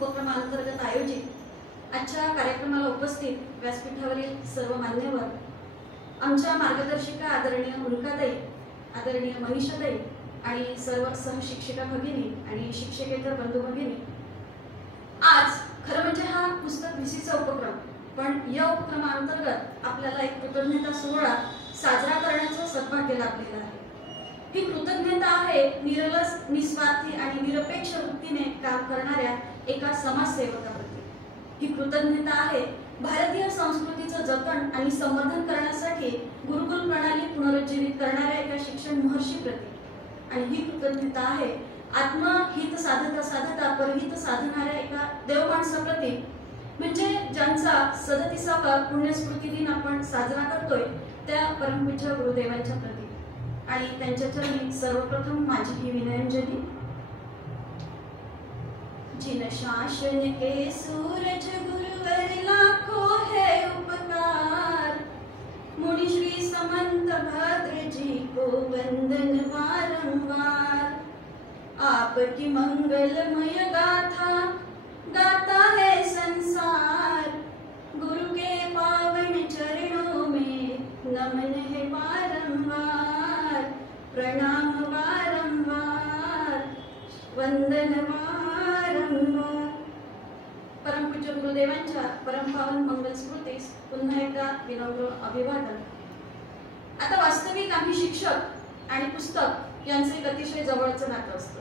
उपक्रमांतर्गत आयोजित आजच्या कार्यक्रमाला उपस्थित व्यासपीठावरील सर्व मान्यवर, आमच्या मार्गदर्शिका आदरणीय मुलकाताई, आदरणीय मनीषाताई आणि सर्व सहशिक्षिका भगिनी आणि शिक्षकेतर बंधू भगिनी, आज खरं म्हणजे हा पुस्तक भिसीचा उपक्रम, पण या उपक्रमांतर्गत आपल्याला एक कृतज्ञता सोहळा साजरा करण्याचं सद्भाग्य लाभलेलं आहे। ही कृतज्ञता आहे निरलस, निस्वार्थी आणि निरपेक्ष वृत्तीने काम करणाऱ्या एका समाजसेवकाप्रती। ही कृतज्ञता आहे भारतीय संस्कृतीचं जतन आणि संवर्धन करण्यासाठी गुरुकुल प्रणाली पुनरुज्जीवित करणाऱ्या एका शिक्षण महर्षीप्रती, आणि ही कृतज्ञता आहे आत्महित साधता साधता परहित साधणाऱ्या एका देवमाणसाप्रती, म्हणजे ज्यांचा 37वा पुण्यस्मृती दिन आपण साजरा करतोय त्या परमपूज्य गुरुदेवांच्या प्रती। आणि त्यांच्या चरणी सर्वप्रथम माझी ही विनयांजली। जिन शासन के सूरज गुरुवर लाखों है उपकार, मुनि श्री समंत भद्र जी को वंदन बारंबार। आपकी मंगलमय गाथा गाता है संसार, गुरु के पावन चरणों में नमन है बारंबार, प्रणाम बारंबार, वंदन बारंबार। परमपूज्य गुरुदेवांच्या परमपावन मंगल स्मृतीस पुन्हा एकदा विनम्र अभिवादन। आता वास्तविक आम्ही शिक्षक आणि पुस्तक यांचे एक अतिशय जवळचं नातं असतं।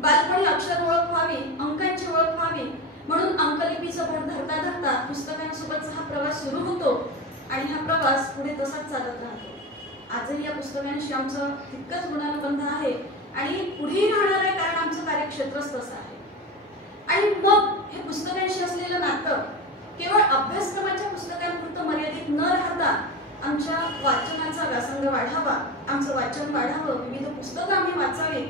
बालपणी अक्षर ओळख व्हावी, अंकांची ओळख व्हावी म्हणून अंकलिपीचं भर धरता धरता पुस्तकांसोबतचा हा प्रवास सुरू होतो आणि हा प्रवास पुढे तसाच चालत राहतो। आजही या पुस्तकांशी आमचं तितकंच गुणानुबंध आहे आणि पुढेही राहणार आहे, कारण आमचं कार्यक्षेत्रच तसं आहे। आणि मग हे पुस्तकांशी असलेलं नातं केवळ अभ्यासक्रमाच्या पुस्तकांपुरतं मर्यादित न राहता आमच्या वाचनाचा व्यासंग वाढावा, आमचं वाचन वाढावं, विविध पुस्तकं आम्ही वाचावी,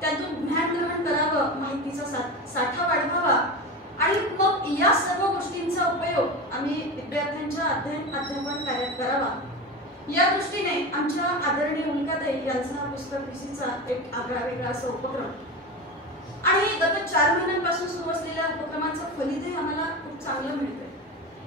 त्यातून ज्ञान ग्रहण करावं, माहितीचा साठा वाढवावा, आणि मग या सर्व गोष्टींचा उपयोग आम्ही विद्यार्थ्यांच्या अध्यापन कार्यात करावा। या दृष्टीने आमच्या आदरणीय मुलकाताई यांचा हा पुस्तक भिसीचा एक आगळा वेगळा असा उपक्रम, आणि गत 4 महिन्यांपासून सुरू असलेल्या उपक्रमाचं फलितही आम्हाला खूप चांगलं मिळतंय।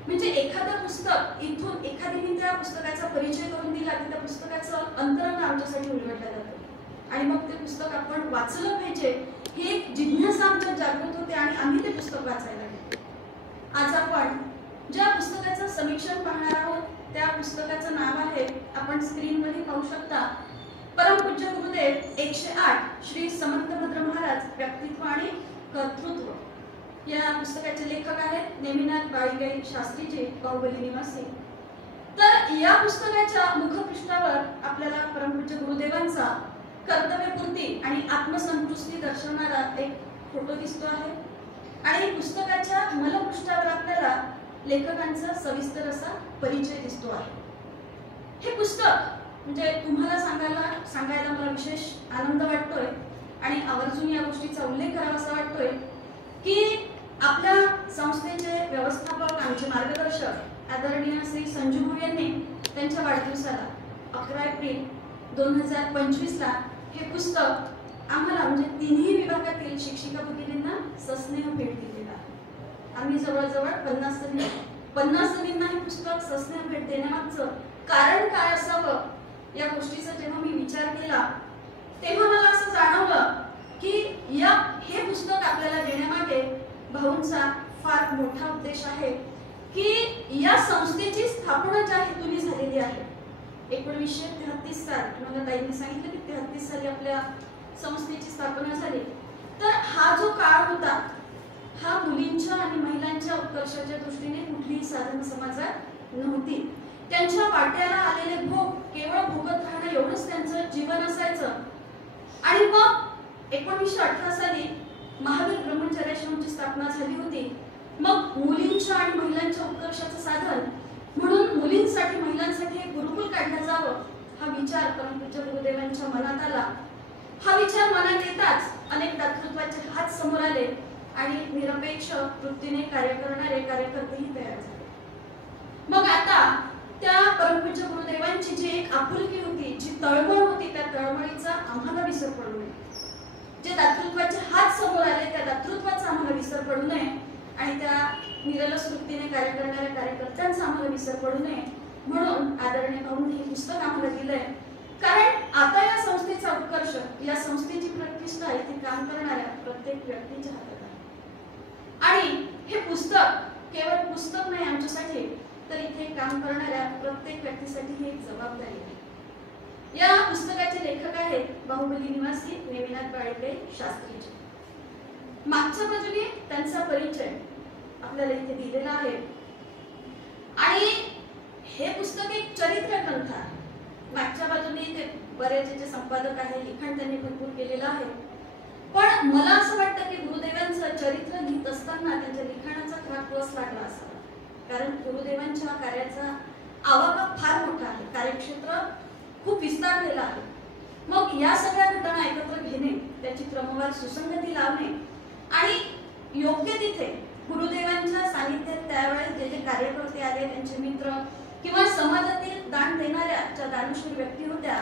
म्हणजे एखादं पुस्तक इथून एखादीने त्या पुस्तकाचा परिचय करून दिला की त्या पुस्तकाचं अंतरंग आमच्यासाठी उलगडलं जातं, आणि मग ते पुस्तक आपण वाचलं पाहिजे ही एक जिज्ञासा आमच्यात जागृत होते आणि आम्ही ते पुस्तक वाचायला घेतो। आज आपण ज्या पुस्तकाचं समीक्षण पाहणार आहोत त्या पुस्तकाचं नाव आहे, आपण स्क्रीनवरही पाहू शकता, परमपूज्य गुरुदेव 108 श्री समंत भद्र महाराज व्यक्तित्व आणि कर्तृत्व। या पुस्तकाचे लेखक आहेत नेमिनाथ बाळीगाई शास्त्रीजी, बाहुबली निवासी। तर या पुस्तकाच्या मुखपृष्ठावर आपल्याला परमपूज्य गुरुदेवांचा कर्तव्यपूर्ती आणि आत्मसंतुष्टी दर्शवणारा एक फोटो दिसतो आहे, आणि पुस्तकाच्या मलपृष्ठावर आपल्याला लेखकांचा सविस्तर असा परिचय दिसतो आहे। हे पुस्तक म्हणजे तुम्हाला सांगायला मला विशेष आनंद वाटतोय आणि आवर्जून या गोष्टीचा उल्लेख करावासा वाटतोय की आपल्या संस्थेचे व्यवस्थापक, आमचे मार्गदर्शक आदरणीय श्री संजू भाऊ यांनी त्यांच्या वाढदिवसाला 11 एप्रिल 2025 ला हे पुस्तक आम्हाला म्हणजे तिन्ही विभागातील शिक्षिका भगिनींना सस्नेह भेट दिलेला आहे। आम्ही जवळजवळ 50 जणींना हे पुस्तक सस्नेह भेट देण्यामागचं कारण काय असावं या गोष्टीचा जेव्हा मी विचार केला तेव्हा मला असं जाणवलं की हे पुस्तक आपल्याला देण्यामागे भाऊंचा फार मोठा उद्देश आहे की या संस्थेची स्थापना ज्या हेतूने झालेली आहे 1933 साली, मला ताईंनी सांगितलं की 33 साली आपल्या संस्थेची स्थापना झाली। तर हा जो काळ होता हा मुलींच्या आणि महिलांच्या उत्कर्षाच्या दृष्टीने कुठलीही साधन समाजात नव्हती। त्यांच्या वाट्याला आलेले भोग केवळ भोगत राहणं एवढंच त्यांचं जीवन असायचं। आणि मग 1918 साली महावीर ब्रह्मचर्याश्रमची स्थापना झाली होती। मग मुलींच्या आणि महिलांच्या उत्कर्षाचं साधन म्हणून मुलींसाठी महिलांसाठी एक गुरुकुल काढलं जावं हा विचार परमपूज्य गुरुदेवांच्या मनात आला। हा विचार मनात येताच अनेक दातृत्वाचे हात समोर आले आणि निरपेक्ष वृत्तीने कार्य करणारे कार्यकर्तेही तयार झाले। मग आता त्या परमपूज्य गुरुदेवांची जी एक आपुलकी होती, जी तळमळ होती, त्या तळमळीचा आम्हाला विसर पडू नये। जे दातृत्वाचे हात समोर आले त्या दातृत्वाचा आम्हाला विसर पडू नये आणि त्या निरलस वृत्तीने कार्य करणाऱ्या कार्यकर्त्यांचा आम्हाला विसर पडू नये म्हणून आदरणीय भाऊंनी हे पुस्तक आम्हाला दिलंय. कारण आता या संस्थेचा उत्कर्ष, या संस्थेची प्रतिष्ठा इथे काम करणाऱ्या प्रत्येक व्यक्तीच्या हातात आहे. आणि हे पुस्तक केवळ पुस्तक नाही आमच्यासाठी, तर इथे काम करणाऱ्या प्रत्येक व्यक्तीसाठी ही एक जबाबदारी आहे. या पुस्तकाचे लेखक आहेत बाहुबली निवासी नेमिनाथ बाळके शास्त्रीजी. मागच्या बाजूने त्यांचा परिचय आपल्याला इथे दिलेला आहे. आणि हे पुस्तक एक चरित्र ग्रंथ आहे. मागच्या बाजूने ते बरेच जे संपादक आहे, लिखाण त्यांनी भरपूर केलेलं आहे. पण मला असं वाटतं की गुरुदेवांचं चरित्र लिहित असताना त्यांच्या लिखाणाचा खरा कस लागला असावा. कारण गुरुदेवांच्या कार्याचा आवाका फार मोठा आहे, कार्यक्षेत्र खूप विस्तारलेलं आहे. मग या सगळ्या घटना एकत्र घेणे, त्याची क्रमवार सुसंगती लावणे आणि योग्य तिथे गुरुदेवांच्या सानिध्यात त्यावेळेस जे जे कार्यकर्ते आले, त्यांचे मित्र किंवा समाजातील दान देणाऱ्या ज्या दानशूर व्यक्ती होत्या,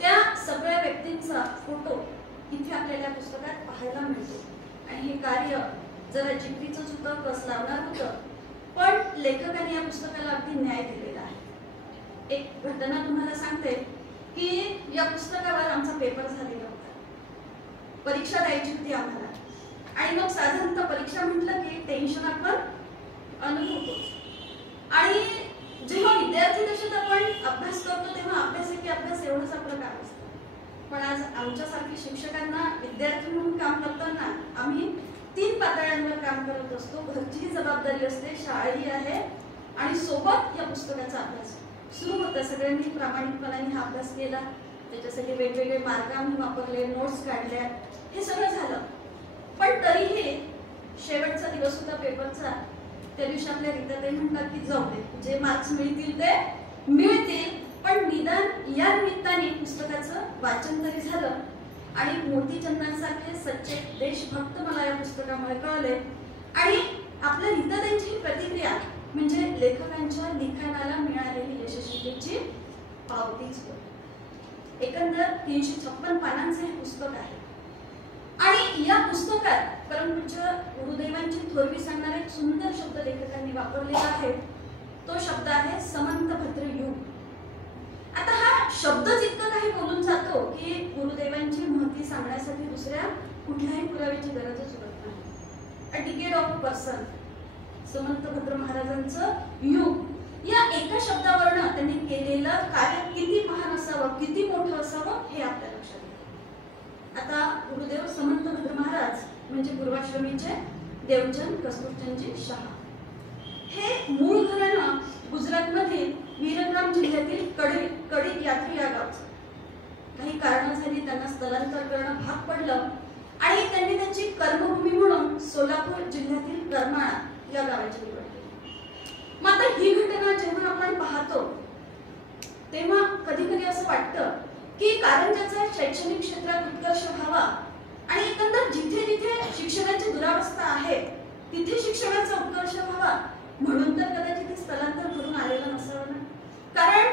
त्या सगळ्या व्यक्तींचा फोटो इथे आपल्याला पुस्तकात पाहायला मिळतो. आणि हे कार्य जरा जिकरीचंच होतं, कस लावणार होतं, पण लेखकांनी या पुस्तकाला अगदी न्याय दिलेला आहे. एक घटना तुम्हाला सांगते की या पुस्तकावर आमचा पेपर झालेला होता. परीक्षा द्यायची होती आम्हाला. आणि मग साधारणतः परीक्षा म्हटलं की टेन्शन आपण अनुभवतोच. आणि जेव्हा विद्यार्थी दशेत आपण अभ्यास करतो तेव्हा अभ्यास की अभ्यास एवढंच आपलं काम असतं. पण आज आमच्यासारखे शिक्षकांना विद्यार्थी म्हणून काम करताना आम्ही 3 पातळ्यांवर काम करत असतो. घरचीही जबाबदारी असते, शाळाही आहे आणि सोबत या पुस्तकाचा अभ्यास सुरू होता. सगळ्यांनी प्रामाणिकपणाने हा अभ्यास केला, त्याच्यासाठी वेगवेगळे मार्ग आम्ही वापरले, नोट्स काढल्या, हे सगळं झालं. पण तरीही शेवटचा दिवस होता पेपरचा. त्या दिवशी आपल्या रीताताई म्हणतात की जाऊ दे, जे मार्क्स मिळतील ते मिळतील, पण निदान या निमित्ताने पुस्तकाचं वाचन तरी झालं. आणि मोतीचंदांसारखे सच्चे देशभक्त मला या पुस्तकामुळे कळले. आणि आपल्या रीताताईंची ही प्रतिक्रिया म्हणजे लेखकांच्या लिखाणाला मिळालेली यशस्वीतेची पावतीच होती. एकंदर 356 पानांचे हे पुस्तक आहे. आणि या पुस्तकात परमपूज्य गुरुदेवांची थोरवी सांगणारा एक सुंदर शब्द लेखकांनी वापरलेला आहे. तो शब्द आहे समंत भद्र युग. आता हा शब्दच इतकं काही बोलून जातो की गुरुदेवांची महती सांगण्यासाठी दुसऱ्या कुठल्याही पुराव्याची गरजच उरत नाही. A decade of a person, Samant Bhadra महाराजांचं युग, या एका शब्दावरनं त्यांनी केलेलं कार्य किती महान असावं, किती मोठं असावं हे आपल्या लक्षात येतं. आता गुरुदेव समंत भद्र महाराज म्हणजे पूर्वाश्रमीचे देवचंद कस्तुरचंदजी शहा. हे मूळ घराणं गुजरातमधील वीरग्राम जिल्ह्यातील कडी यात्री या गावचं. काही कारणं झाली, त्यांना स्थलांतर करणं भाग पडलं आणि त्यांनी त्यांची कर्मभूमी म्हणून सोलापूर जिल्ह्यातील करमाळा या गावाची निवड केली. मग आता ही घटना जेव्हा आपण पाहतो तेव्हा कधी कधी असं वाटतं की कारंजाचा शैक्षणिक क्षेत्रात उत्कर्ष व्हावा आणि एकंदर जिथे जिथे शिक्षणाची दुरावस्था आहे तिथे शिक्षणाचा उत्कर्ष व्हावा म्हणून तर कदाचित स्थलांतर करून आलेलं नसावं ना. कारण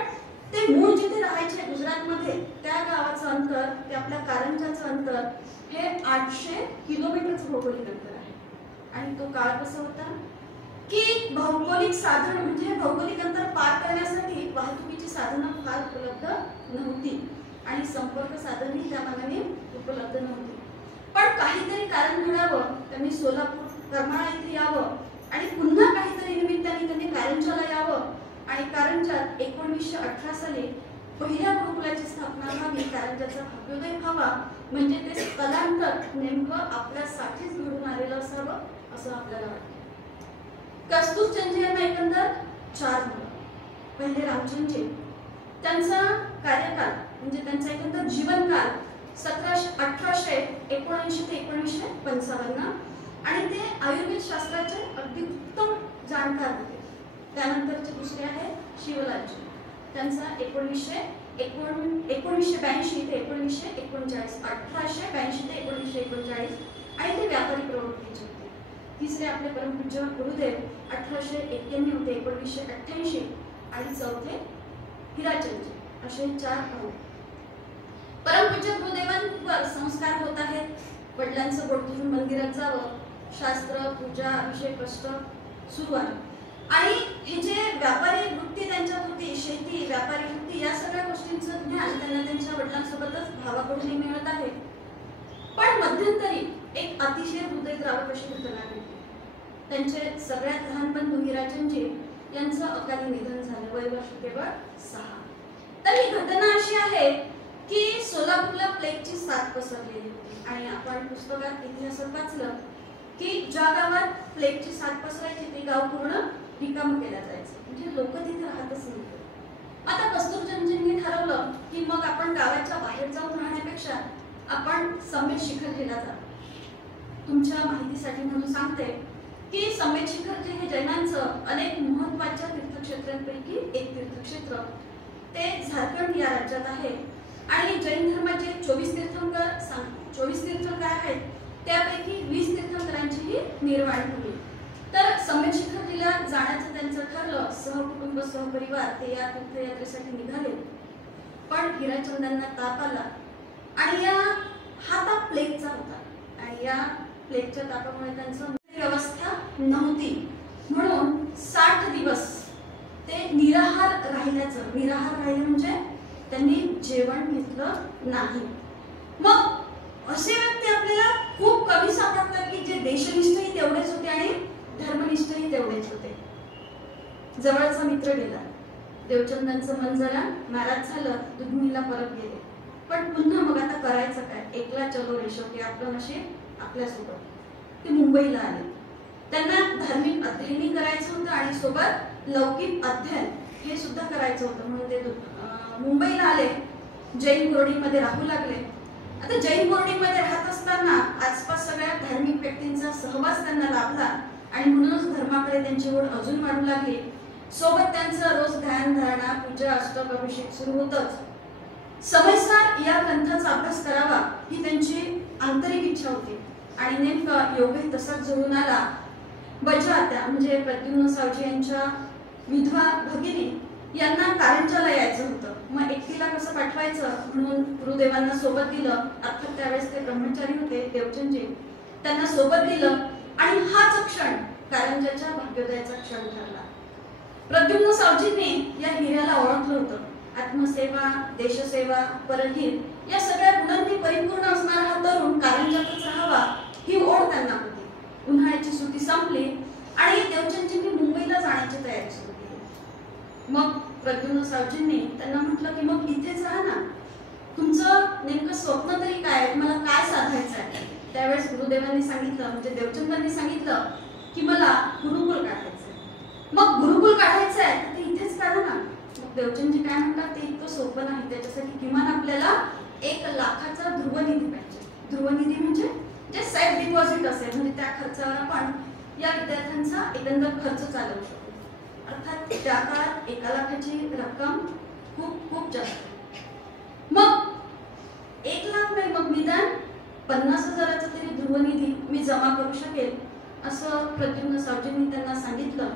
ते मूळ जिथे राहायचे गुजरातमध्ये त्या गावाचं अंतर, ते आपल्या कारंजाचं अंतर हे 800 किलोमीटरचं भौगोलिक अंतर आहे. आणि तो काळ कसा होता की भौगोलिक साधन म्हणजे भौगोलिक अंतर पार करण्यासाठी वाहतुकीची साधनं फार उपलब्ध नव्हती आणि संपर्क साधनही त्या मानाने उपलब्ध नव्हती. पण काहीतरी कारण घडावं, त्यांनी सोलापूर करमाळा इथे यावं आणि पुन्हा काहीतरी निमित्ताने त्यांनी कारंजाला यावं आणि कारंजात 1918 साली पहिल्या गुरुकुलाची स्थापना व्हावी, कारंजाचा भाग्योदय व्हावा, म्हणजे ते स्थलांतर नेमकं आपल्यासाठीच घडून आलेलं असावं असं आपल्याला वाटतं. कस्तुरचंदजी यांना एकंदर 4 मुलं. पहिले रामचंदजी, त्यांचा कार्यकाल म्हणजे त्यांचा एकंदर जीवनकाल 1879 ते 1955 आणि ते आयुर्वेद शास्त्राचे अगदी उत्तम जाणकार होते. त्यानंतरचे दुसरे आहे शिवलालजी, त्यांचा 1982 ते 1939, 1882 ते 1939 आणि ते व्यापारी प्रवृत्तीचे होते. तिसरे आपले परमपूज्य गुरुदेव 1891 ते 1988 आणि चौथे हिराचंदजी. असे 4 भाऊ. परमपूज्य गुरुदेवांवर संस्कार होत आहेत. वडिलांचं बोट धरून मंदिरात जावं, शास्त्र, पूजा, अभिषेक, कष्ट सुरू आहे. आणि हे जे व्यापारी वृत्ती त्यांच्यात होती, शेती, व्यापारी वृत्ती, या सगळ्या गोष्टींचं ज्ञान त्यांना त्यांच्या वडिलांसोबतच भावाकडूनही मिळत आहे. पण मध्यंतरी एक अतिशय हृदयद्रावक अशी घटना घडली. त्यांचे सगळ्यात लहान बंधू हिराचंदजी यांचं अकाली निधन झालं, वय वर्ष केवळ 6. तर ही घटना अशी आहे की सोलापूरला प्लेगची साथ पसरलेली होती. आणि आपण पुस्तकात इतिहासात वाचलं की ज्या गावात प्लेगची साथ पसरायची ते गाव पूर्ण रिकामं केलं जायचं, म्हणजे लोक तिथे राहतच नव्हते. आता कस्तुरचंदजींनी ठरवलं की मग आपण गावाच्या बाहेर जाऊन राहण्यापेक्षा आपण समेत शिखरजीला जाऊ. तुमच्या माहितीसाठी म्हणून सांगते की समेत शिखरजी हे जैनांचं अनेक महत्त्वाच्या तीर्थक्षेत्रांपैकी एक तीर्थक्षेत्र ते झारखंड या राज्यात आहे. आणि जैन धर्माचे 24 तीर्थंकर आहेत, त्यापैकी 20 तीर्थंकरांचीही निर्वाण भूमी. तर समेत शिखरजीला जाण्याचं त्यांचं ठरलं. सहकुटुंब सहपरिवार ते या तीर्थयात्रेसाठी निघाले. पण हिराचंदांना ताप आला आणि हा ताप प्लेगचा होता. आणि या प्लेगच्या तापामुळे त्यांचं व्यवस्था नव्हती, म्हणून 60 दिवस ते निराहार राहिले म्हणजे त्यांनी जेवण घेतलं नाही. मग असे व्यक्ती आपल्याला खूप कमी सापडतात की जे देशनिष्ठही तेवढेच होते आणि धर्मनिष्ठही तेवढेच होते. जवळचा मित्र गेला, देवचंदांचं मन जरा नाराज झालं, दुधमीला परत गेले. पण पुन्हा मग आता करायचं काय, एकला चलो रे शेवटी आपलं नशीब आपल्यासोबत. ते मुंबईला आले. त्यांना धार्मिक अध्ययनही करायचं होतं आणि सोबत लौकिक अध्ययन हे सुद्धा करायचं होतं, म्हणून ते मुंबईला आले. जैन बोर्डिंगमध्ये राहू लागले. आता जैन बोर्डिंगमध्ये राहत असताना आसपास सगळ्या धार्मिक व्यक्तींचा सहवास त्यांना लाभला आणि म्हणूनच धर्माकडे त्यांची ओढ अजून वाढू लागली. सोबत त्यांचं रोज ध्यान, धारणा, पूजा, अष्टक, अभिषेक सुरू होतच. समयसार या ग्रंथाचा अभ्यास करावा ही त्यांची आंतरिक इच्छा होती. आणि नेमका योगही तसाच जुळून आला. बजात्या म्हणजे प्रद्युम्न सावजी यांच्या विधवा भगिनी यांना कारंजाला यायचं होतं. मग एकटीला कसं पाठवायचं म्हणून गुरुदेवांना सोबत दिलं. अर्थात त्यावेळेस ते ब्रह्मचारी होते देवचंदजी, त्यांना सोबत दिलं. आणि हाच क्षण कारंजाच्या भाग्योदयाचा क्षण ठरला. प्रद्युम्न सावजींनी या हिऱ्याला ओळखलं होतं. आत्मसेवा, देशसेवा, परहित या सगळ्या गुणांनी परिपूर्ण असणारा हा तरुण कारंजातच राहावा ही ओढ त्यांना होती. उन्हाळ्याची सुट्टी संपली आणि देवचंदजींनी मुंबईला जाण्याची तयारी सुरू केली. मग प्रद्युम्न सावजींनी त्यांना म्हटलं की मग इथेच राहा ना, तुमचं नेमकं स्वप्न तरी काय, मला काय साधायचं आहे. त्यावेळेस गुरुदेवांनी सांगितलं, म्हणजे देवचंदांनी सांगितलं की मला गुरुकुल काढायचंय. मग गुरुकुल काढायचं आहे तर ते इथेच काढा ना. मग देवचंदजी काय म्हणतात, ते इतकं सोपं नाही, त्याच्यासाठी किमान आपल्याला 1 लाखाचा ध्रुवनिधी पाहिजे. ध्रुवनिधी म्हणजे जे सेफ डिपॉझिट असेल, म्हणजे त्या खर्चावर आपण या विद्यार्थ्यांचा एकंदर खर्च चालवू शकतो. अर्थात त्या काळात 1 लाखाची रक्कम खूप खूप जास्त. मग 1 लाख नाही, मग निदान 50,000चा तरी ध्रुवनिधी मी जमा करू शकेल असं प्रद्युम्न सावजींनी त्यांना सांगितलं.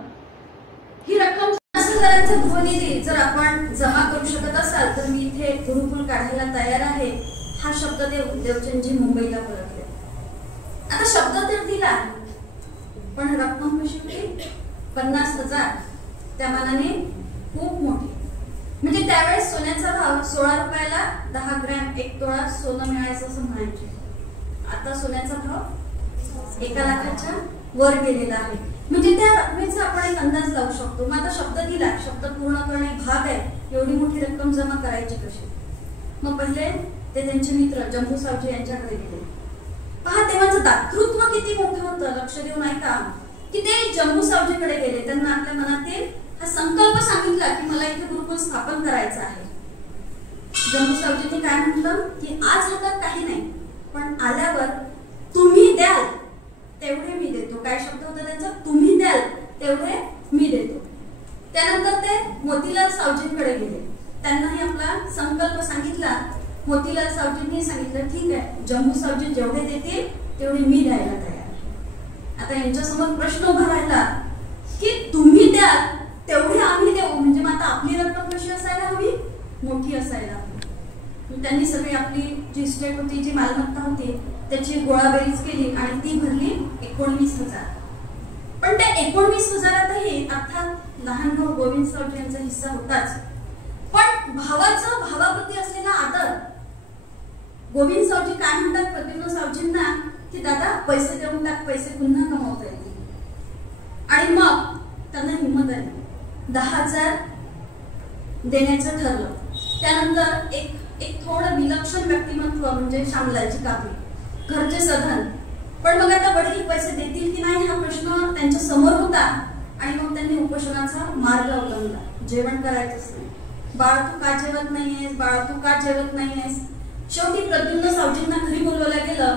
ही रक्कम 50,000चा ध्रुवनिधी जर आपण जमा करू शकत असाल तर मी इथे गुरुकुल काढायला तयार आहे, हा शब्द देवचंदजी मुंबईला परतले. आता शब्द तर दिला, पण रक्कम कशी होती? 50,000. त्या मानाने खूप मोठी. म्हणजे त्यावेळेस सोन्याचा भाव 16 रुपयाला 10 ग्रॅम 1 तोळा सोनं मिळायचं असं म्हणायचे. आता सोन्याचा भाव 1 लाखाच्या वर गेलेला आहे. म्हणजे त्या रकमेचा आपण एक अंदाज लावू शकतो. मग आता शब्द दिला, शब्द पूर्ण करणे भाग आहे, एवढी मोठी रक्कम जमा करायची कशी? मग पहिले ते त्यांचे मित्र जंबू सावजी यांच्याकडे गेले. पहा तेव्हाचं दातृत्व किती मोठं होतं, लक्ष देऊन ऐका. की ते जंबू सावजीकडे गेले, त्यांना आपल्या मनातील हा संकल्प सांगितला की मला इथे गुरुकुल स्थापन करायचं आहे. जंबू सावजींनी काय म्हटलं की आज हातात काही नाही, पण आल्यावर तुम्ही द्याल तेवढे मी देतो. काय शब्द होता त्यांचा? तुम्ही द्याल तेवढे मी देतो. त्यानंतर ते मोतीलाल सावजींकडे गेले, त्यांनाही आपला संकल्प सांगितला. मोतीलाल सावजींनी सांगितलं ठीक आहे, जंबू सावजी जेवढे देतील तेवढे मी द्यायला तयार. आता यांच्यासमोर प्रश्न उभा राहिला की तुम्ही द्याल तेवढे आम्ही देऊ, म्हणजे मग आता आपली रक्कम कशी असायला हवी? मोठी असायला हवी. त्यांनी सगळी आपली जी इस्टेट होती, जी मालमत्ता होती त्याची गोळाबेरीज केली आणि ती भरली 19,000. पण त्या 19,000 अर्थात लहान भाऊ गोविंद सावजी यांचा हिस्सा होताच, पण भावाचा भावाप्रती असलेला आदर. गोविंद सावजी काय म्हणतात प्रद्युम्न सावजींना की दादा पैसे देऊन टाक, पैसे पुन्हा कमवता येतील. आणि मग त्यांना हिंमत आली, 10,000 देण्याचं ठरलं. त्यानंतर एक थोडं विलक्षण व्यक्तिमत्व म्हणजे श्यामलालजी कापरे, घरचे सधन. पण मग आता वडील पैसे देतील की नाही हा प्रश्न त्यांच्या समोर होता आणि मग त्यांनी उपोषणाचा मार्ग अवलंबला. जेवण करायचंच नाही. बाळ तू का जेवत नाहीयेस, बाळ तू का जेवत नाहीयेस. शेवटी प्रद्युम्न सावजींना घरी बोलवलं गेलं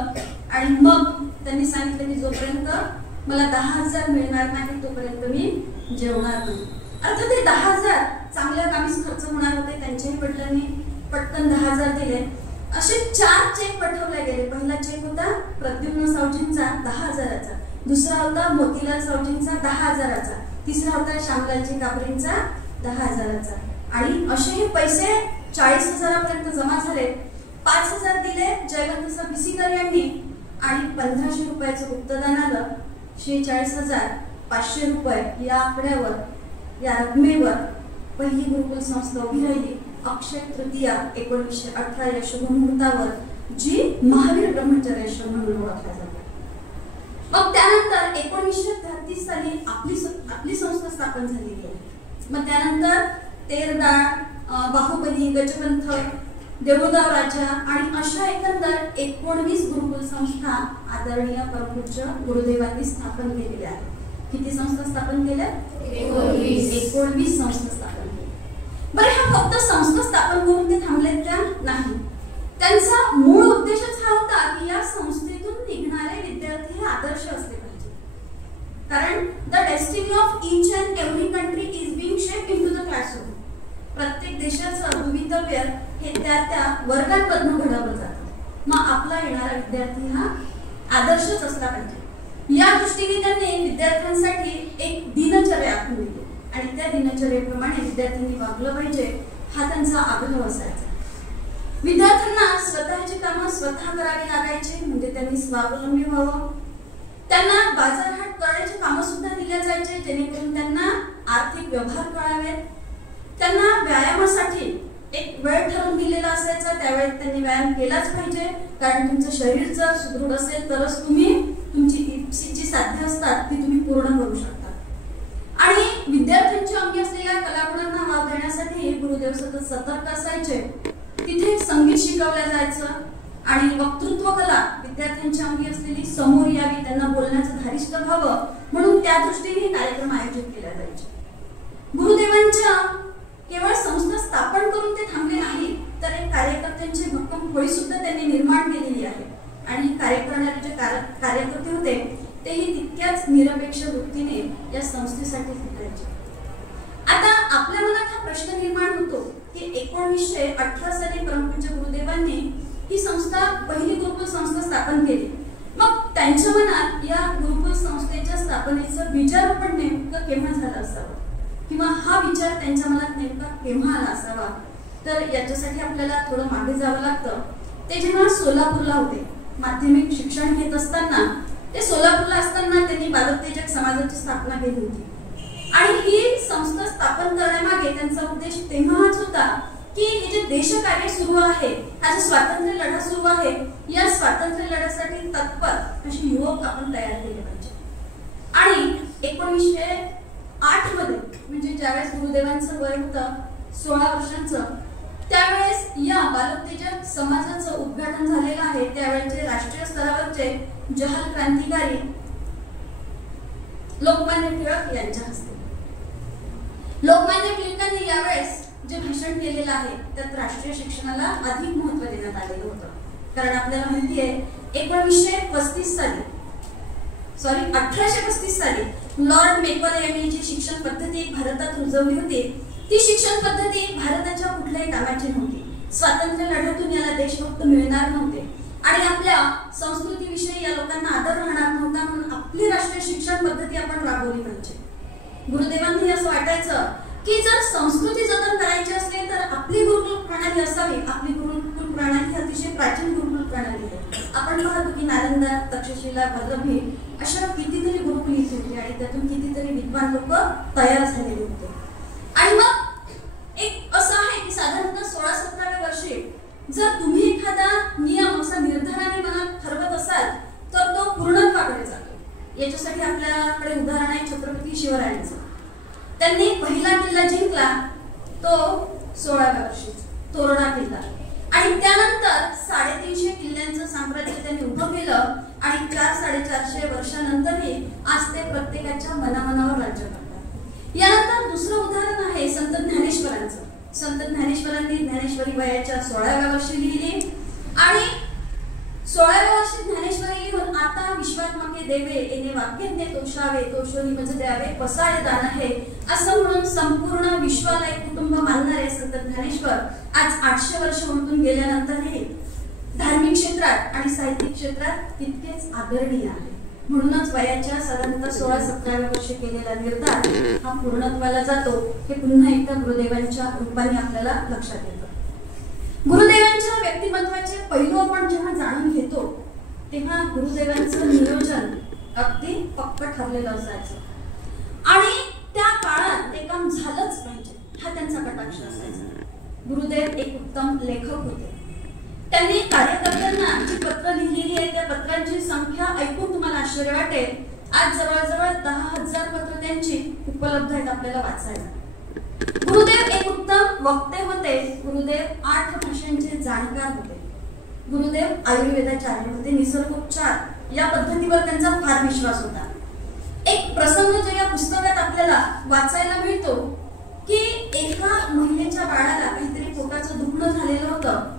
आणि मग त्यांनी सांगितलं की जोपर्यंत मला 10,000 मिळणार नाही तोपर्यंत मी जेवणार नाही. अर्थात ते 10,000 चांगल्या कामीच खर्च होणार होते. त्यांच्याही वडिलांनी पटकन 10,000 दिले. असे 4 चेक पाठवले गेले. पहिला चेक होता प्रद्युम्न सावजींचा 10,000चा, दुसरा होता मोतीलाल सावजींचा 10,000चा, तिसरा होता श्यामलालजी कापरेंचा 10,000चा. आणि असे हे पैसे 40,000पर्यंत जमा झाले. 5,000 दिले जयवंत भिसीकर यांनी आणि 1,500 रुपयाचं गुप्तदान आलं. 46,500 रुपये या आकड्यावर, या रकमेवर पहिली गुरुकुल संस्था उभी राहिली. अक्षय तृतीया 1918 या शुभमुहूर्तावर, जी महावीर ब्रह्मचर्याश्रम म्हणून ओळखल्या जाते. मग त्यानंतर 1933 साली आपली संस्था स्थापन झालेली आहे. मग त्यानंतर तेरदाळ, बाहुबली, गजपंथ, देऊळगाव राजा आणि अशा एकंदर 19 गुरुकुल संस्था आदरणीय परमपूज्य गुरुदेवांनी स्थापन केलेल्या आहेत. किती संस्था स्थापन केल्या? 19 संस्था स्थापन केल्या. बरं, हा फक्त संस्था स्थापन करून ते थांबलेत त्या नाही. त्यांचा मूळ उद्देशच हा होता की या संस्थेतून निघणारे विद्यार्थी हे आदर्श असले पाहिजे. कारण the destiny of each and every country is being shaped into the classroom. प्रत्येक देशाचं भवितव्य हे त्या वर्गांमधून घडवलं जातं. मग आपला येणारा विद्यार्थी हा आदर्शच असला पाहिजे. या दृष्टीने त्यांनी विद्यार्थ्यांसाठी एक दिनचर्या आखून दिली आणि त्या दिनचर्येप्रमाणे विद्यार्थ्यांनी वागलं पाहिजे हा त्यांचा आग्रह असायचा. विद्यार्थ्यांना स्वतःची कामं स्वतः करावी लागायची, म्हणजे त्यांनी स्वावलंबी व्हावं. त्यांना बाजारहाट करण्याची कामं सुद्धा दिल्या जायचे जेणेकरून त्यांना आर्थिक व्यवहार कळावेत. त्यांना व्यायामासाठी एक वेळ ठरवून दिलेला असायचा, त्यावेळेत त्यांनी व्यायाम केलाच पाहिजे. कारण तुमचं शरीर जर सुदृढ असेल तरच तुम्ही तुमची इप्सितची साध्य असतात ती तुम्ही पूर्ण करू शकता. आणि विद्यार्थ्यांच्या अंगी असलेल्या कलागुणांना वाव देण्यासाठी गुरुदेव सतत सतर्क असायचे. तिथे संगीत शिकवलं जायचं आणि वक्तृत्व कला विद्यार्थ्यांच्या अंगी असलेली समोर यावी, त्यांना बोलण्याचं धारिष्ट व्हावं म्हणून त्या दृष्टीने कार्यक्रम आयोजित केले जायचे. गुरुदेवांच्या केवळ संस्था स्थापन करून ते थांबले नाही, तर एक कार्यकर्त्यांची भक्कम फळी सुद्धा त्यांनी निर्माण केलेली आहे. आणि कार्य करणारे जे कार्यकर्ते होते तेही तितक्याच निरपेक्ष वृत्तीने या संस्थेसाठी झटायचे. आता आपल्या मनात हा प्रश्न निर्माण होतो की 1918 साली परमपूज्य गुरुदेवांनी ही संस्था, पहिली गुरुकुल संस्था स्थापन केली. मग त्यांच्या मनात या गुरुकुल संस्थेच्या स्थापनेचं बीजारोपण नेमकं केव्हा झालं असावं किंवा हा विचार त्यांच्या मनात नेमका केव्हा आला असावा? तर याच्यासाठी आपल्याला थोडं मागे जावं लागतं. ते जेव्हा सोलापूरला होते, माध्यमिक शिक्षण घेत असताना, ते सोलापूरला असताना त्यांनी बालोत्तेजक समाजाची स्थापना केली होती. आणि ही संस्था स्थापन करण्यामागे त्यांचा उद्देश तेव्हाच होता की हे जे देशकार्य सुरू आहे, हा जो स्वातंत्र्य लढा सुरू आहे, या स्वातंत्र्य लढ्यासाठी तत्पर असे युवक आपण तयार केले पाहिजे. आणि 1908 मध्ये, म्हणजे ज्यावेळेस गुरुदेवांचं वय होतं 16 वर्षांचं, त्यावेळेस या बालोत्तेजक समाजाचं उद्घाटन झालेलं आहे. त्यावेळेचे राष्ट्रीय स्तरावरचे जहाल क्रांतिकारी लोकमान्य टिळक यांच्या हस्ते. लोकमान्य टिळकांनी यावेळेस जे भाषण केलेलं आहे त्यात राष्ट्रीय शिक्षणाला अधिक महत्त्व देण्यात आलेलं होतं. कारण आपल्याला माहिती आहे 1835 साली लॉर्ड मेकॉले यांनी जी शिक्षण पद्धती भारतात रुजवली होती, ती शिक्षण पद्धती भारताच्या कुठल्याही कामाची नव्हती. स्वातंत्र्य लढ्यातून याला देशभक्त मिळणार नव्हते आणि आपल्या संस्कृतीविषयी या लोकांना आदर राहणार नव्हता. म्हणून आपली राष्ट्रीय शिक्षण पद्धती आपण राबवली पाहिजे. गुरुदेवांनी असं वाटायचं की जर संस्कृती जतन करायची असेल तर आपली गुरुकुल प्रणाली असावी. आपली गुरुकुल प्रणाली अतिशय प्राचीन गुरुकुल प्रणाली आहे. आपण पाहतो की नालंदा, तक्षशिला, वल्लभी अशा कितीतरी गुरुकुल इथे होते आणि त्यातून कितीतरी विद्वान लोक तयार झालेले होते. आणि मग एक असं आहे की साधारणतः 16-17व्या वर्षी जर तुम्ही एखादा नियम असा निर्धाराने मनात ठरवत असाल तर तो पूर्णत्वाकडे जातो. याच्यासाठी आपल्याकडे उदाहरण आहे छत्रपती शिवरायांचं. त्यांनी पहिला किल्ला जिंकला तो 16व्या वर्षी, तोरणा किल्ला. आणि त्यानंतर 350 किल्ल्यांचं साम्राज्य त्यांनी उभं केलं आणि 400-450 वर्षानंतरही आज ते प्रत्येकाच्या मनामनावर राज्य करतात. यानंतर दुसरं उदाहरण आहे संत ज्ञानेश्वरांचं. संत ज्ञानेश्वरांनी ज्ञानेश्वरी वयाच्या 16व्या वर्षी लिहिली आणि 16व्या वर्षी ज्ञानेश्वरी लिहून आता विश्वात्मके देवे येणे वाक्यज्ञे तोषावे तोषोनी मज द्यावे पसाय दान आहे असं म्हणून संपूर्ण विश्वाला एक कुटुंब मानणारे संत ज्ञानेश्वर आज 800 वर्ष उलटून गेल्यानंतरही धार्मिक क्षेत्रात आणि साहित्यिक क्षेत्रात तितकेच आदरणीय आहे. म्हणूनच वयाच्या साधारणतः 16-17व्या वर्षी केलेला निर्धार हा पूर्णत्वाला जातो. हे पुन्हा एकदा गुरुदेवांच्या रूपाने आपल्याला लक्षात येतं. गुरुदेवांच्या व्यक्तिमत्वाचे पैलू आपण जेव्हा जाणून घेतो तेव्हा गुरुदेवांचं नियोजन अगदी पक्क ठरलेलं असायचं आणि त्या काळात ते काम झालंच पाहिजे हा त्यांचा कटाक्ष असायचा. गुरुदेव एक उत्तम लेखक होते. त्यांनी कार्यकर्त्यांना जी पत्र लिहिलेली आहे त्या पत्रांची संख्या ऐकून तुम्हाला आश्चर्य वाटेल. आज जवळजवळ 10,000 पत्र त्यांची उपलब्ध आहेत आपल्याला वाचायला. गुरुदेव एक उत्तम वक्ते होते. गुरुदेव 8 भाषांचे जाणकार होते. गुरुदेव आयुर्वेदाचार्य होते. निसर्गोपचार या पद्धतीवर त्यांचा फार विश्वास होता. एक प्रसंग जो या पुस्तकात आपल्याला वाचायला मिळतो की एका महिलेच्या बाळाला काहीतरी पोटाचं दुखणं झालेलं होतं.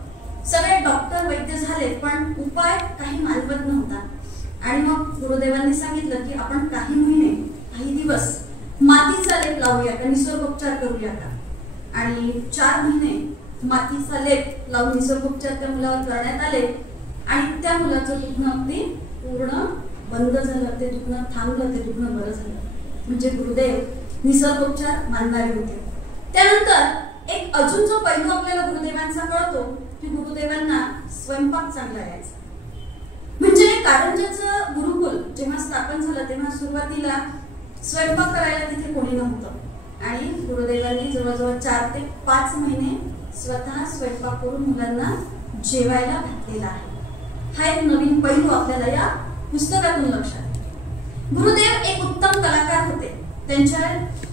सगळे डॉक्टर वैद्य झाले पण उपाय काही मानवत नव्हता. आणि मग गुरुदेवांनी सांगितलं की आपण काही महिने काही दिवस मातीचा लेप लावूया का, निसर्गोपचार करूया का. आणि 4 महिने मातीचा लेप लावून निसर्गोपचार त्या मुलावर करण्यात आले आणि त्या मुलाचं दुखणं अगदी पूर्ण बंद झालं. ते दुखणं थांबलं, ते दुखणं बरं झालं. म्हणजे गुरुदेव निसर्गोपचार मानणारे होते. त्यानंतर एक अजून जो पैलू आपल्याला गुरुदेवांचा कळतो की गुरुदेवांना स्वयंपाक चांगला यायचा. म्हणजे कारंजाचं गुरुकुल जेव्हा स्थापन झालं तेव्हा सुरुवातीला स्वयंपाक करायला तिथे कोणी नव्हतं आणि गुरुदेवांनी जवळजवळ 4 ते 5 महिने स्वतः स्वयंपाक करून मुलांना जेवायला घातलेला आहे. हा एक नवीन पैलू आपल्याला या पुस्तकातून लक्षात. गुरुदेव एक उत्तम कलाकार होते. त्यांच्या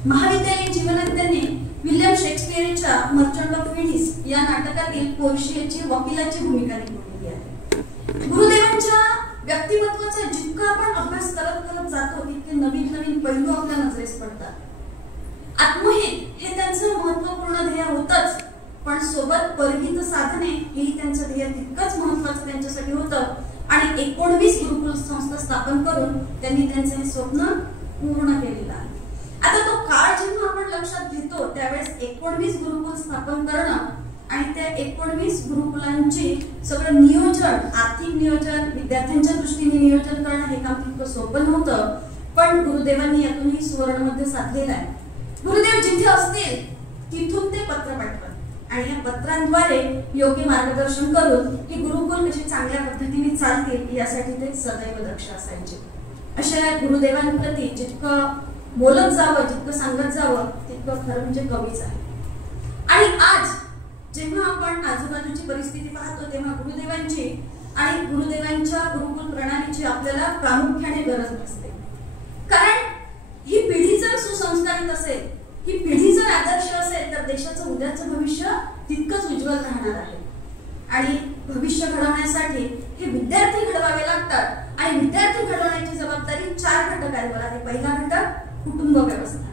महाविद्यालयीन जीवनात त्यांनी विल्यम शेक्सपियरच्या मर्चंट ऑफ व्हेनिस या नाटकातील पोर्शियाची वकिलाची भूमिका निभावलेली आहे. गुरुदेवांच्या व्यक्तिमत्वाचा जितका आपण अभ्यास करत जातो तितके नवीन नवीन पैलू आपल्या नजरेस पडतात. आत्महित हे त्यांचं महत्त्वपूर्ण ध्येय होतच पण सोबत परहित साधने हेही त्यांचं ध्येय तितकंच महत्त्वाचं त्यांच्यासाठी होतं. आणि 19 गुरुकुल संस्था स्थापन करून त्यांनी त्यांचे हे स्वप्न पूर्ण केलेलं आहे. आता तो काळ जेव्हा आपण लक्षात घेतो त्यावेळेस 19 गुरुकुल स्थापन करणं आणि त्या 19 गुरुकुलांची सगळं नियोजन, आर्थिक नियोजन, विद्यार्थ्यांच्या दृष्टीने नियोजन करणं हे काम तितकं सोपं नव्हतं. पण गुरुदेवांनी यातूनही सुवर्णमध्य साधलेलं आहे. गुरुदेव जिथे असतील तिथून ते पत्र पाठवतात आणि या पत्रांद्वारे योग्य मार्गदर्शन करून की गुरुकुल कसे चांगल्या पद्धतीने चालतील यासाठी ते सदैव दक्ष असायचे. अशा गुरुदेवांप्रती जितकं बोलत जावं, जितकं सांगत जावं तितकं खरं म्हणजे कमीच आहे. आणि आज जेव्हा आपण आजूबाजूची परिस्थिती पाहतो तेव्हा गुरुदेवांची आणि गुरुदेवांच्या गुरुकुल प्रणालीची आपल्याला प्रामुख्याने गरज असते. कारण ही पिढी जर सुसंस्कारित असेल, ही पिढी जर आदर्श असेल तर देशाचं उद्याचं भविष्य तितकंच उज्ज्वल राहणार आहे. आणि भविष्य घडवण्यासाठी हे विद्यार्थी घडवावे लागतात आणि विद्यार्थी घडवण्याची जबाबदारी 4 घटकांवर आहे. पहिला घटक कुटुंब व्यवस्था,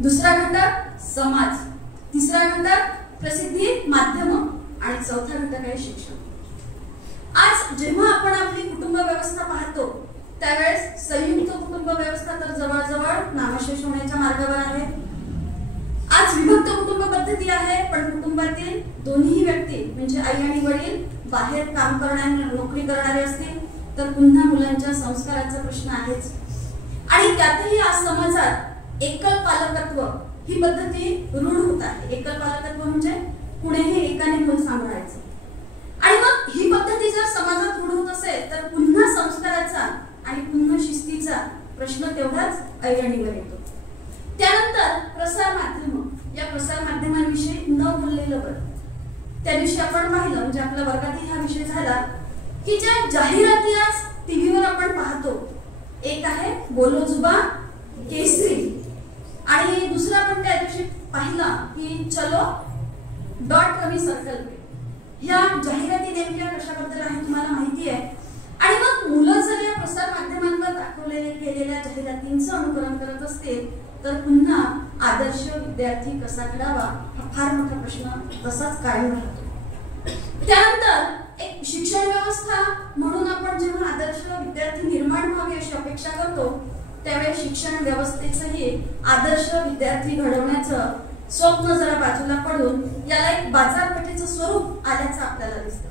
दुसरा घटक समाज, तिसरा घटक प्रसिद्धी माध्यम आणि चौथा घटक आहे शिक्षण. आज जेव्हा आपण आपली कुटुंब व्यवस्था पाहतो त्यावेळेस संयुक्त कुटुंब व्यवस्था तर जवळजवळ नामशेष होण्याच्या मार्गावर आहे. आज विभक्त कुटुंब पद्धती आहे पण कुटुंबातील दोन्ही व्यक्ती म्हणजे आई आणि वडील बाहेर काम करणारे, नोकरी करणारे असतील तर पुन्हा मुलांच्या संस्काराचा प्रश्न आहेच. आणि त्यातही आज समाजात एकल पालकत्व ही पद्धती रूढ होत आहे. एकल पालकत्व म्हणजे कुणीही एकाने मूल सांभाळायचं. आणि मग ही पद्धती जर असेल तर पुन्हा संस्काराचा आणि पुन्हा शिस्तीचा प्रश्न तेवढाच ऐरणीवर येतो. त्यानंतर प्रसार माध्यम, या प्रसार माध्यमांविषयी न बोललेलं बरं. त्या दिवशी आपण पाहिलं, म्हणजे आपल्या वर्गातही हा विषय झाला, की ज्या जाहिराती आज टीव्हीवर आपण पाहतो, एक आहे बोलो जुबा केसरी आणि दुसरा आपण त्या दिवशी पाहिला की चलो डॉट कमी सर्कल पे. ह्या जाहिराती नेमक्या कशाबद्दल आहे तुम्हाला माहिती आहे. आणि मग मुलं जर या प्रसार माध्यमांवर दाखवलेल्या केलेल्या जाहिरातींचं अनुकरण करत असतील तर पुन्हा आदर्श विद्यार्थी कसा घडावा हा फार मोठा प्रश्न तसाच कायम राहतो. त्यानंतर एक शिक्षण व्यवस्था म्हणून आपण जेव्हा आदर्श विद्यार्थी निर्माण व्हावे अशी अपेक्षा करतो त्यावेळी शिक्षण व्यवस्थेचंही आदर्श विद्यार्थी घडवण्याचं स्वप्न जरा बाजूला पडून याला एक बाजारपेठेचं स्वरूप आल्याचं आपल्याला दिसतं.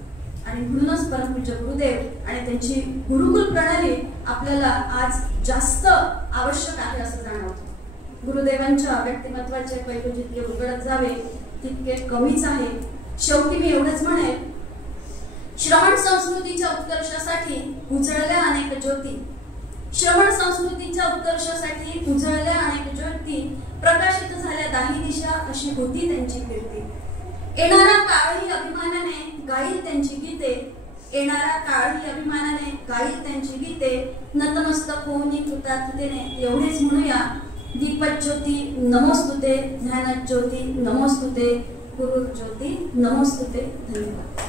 आणि म्हणूनच परमपूज्य गुरुदेव आणि त्यांची गुरुकुल प्रणाली आपल्याला आज जास्त आवश्यक आहे असं जाणवतं. गुरुदेवांच्या व्यक्तिमत्वाचे पैलू जितके उघडत जावे तितके कमीच आहे. शेवटी मी एवढंच म्हणेन, श्रवण संस्कृतीच्या उत्कर्षासाठी उजळल्या अनेक ज्योती, श्रवण संस्कृतीच्या उत्कर्षासाठी उजळल्या अनेक ज्योती, प्रकाशित झाल्या दाही दिशा अशी होती त्यांची कीर्ती. येणारा काळही अभिमानाने गाईल त्यांची गीते, येणारा काळही अभिमानाने गाईल त्यांची गीते, नतमस्तक होऊन कृतार्थतेने एवढेच म्हणूया, दीपज्योती नमोस्तुते, ज्ञानज्योती नमोस्तुते, गुरुज्योती नमोस्तुते. धन्यवाद.